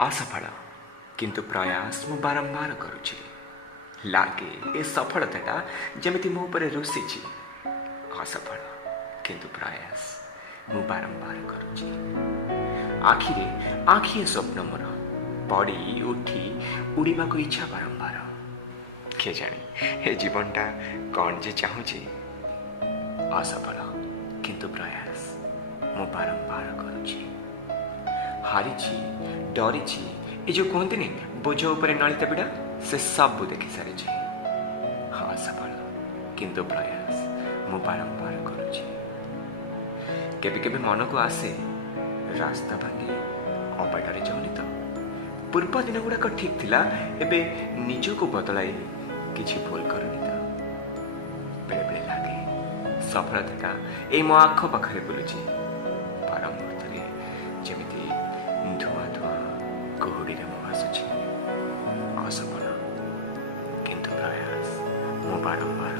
असफल किंतु प्रयास मु बारंबार करुछि। लागे ए सफलता जमिति मो उपरे रुषिछि। असफल किंतु प्रयास मु बारंबार करुछि। आखिरे आखिए स्वप्न मोर पड़ी उठी उड़ीबा को इच्छा बारंबार। के जाने हे जीवनटा कौन जे चाहूछि। असफल किंतु प्रयास मु बारंबार करुछि। हारिछि डरिछि ए जो कहते बोझ उपरे नलिता बिड़ा से सब देखी सारी। असफल किंतु प्रयास मु बारंबार करुछि। केबे केबे मन को आसे रास्ता भांगी अबाटरे जाऊनी तो। पूर्व दिन गुड़ाक ठीक थिला एबे निज को बदलाई किछि भूल करनी तो। बेले बेले लागे सफलता ए मो आख पाखरे बुलुछि। पर मुहूर्तरे जेमिति धुआं धुआं कुहुड़ी रे मो भासुछि। असफल किंतु प्रयास मो बारंबार